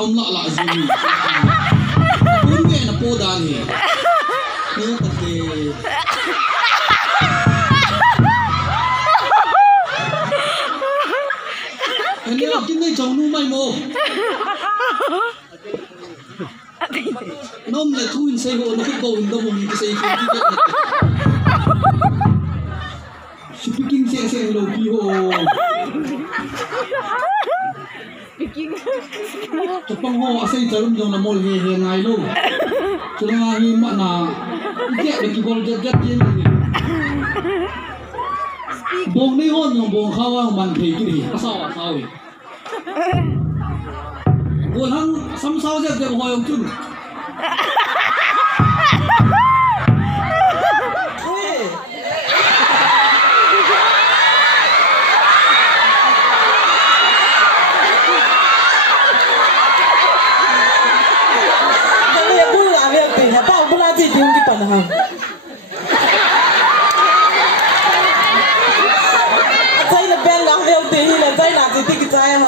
ông lọ lọ gì bốn mẹ là cô đàn nhỉ nếu thật thì anh em chính đây chồng nu mày mồ nôm là thui xây hộ nó không cầu đâu mà mình xây không biết speaking xe đầu kỳ hồ chụp băng hồ xây chấm dòng là một hè ngày luôn cho nên là như mà là cái được cái con rất trên này bông này hôn dòng bông khao ang bàn thầy cái gì sao vậy buồn hăng sắm sao ra cái hồi ông chun Saya lebih lah, dia udah hilang. Saya nak jadi kita yang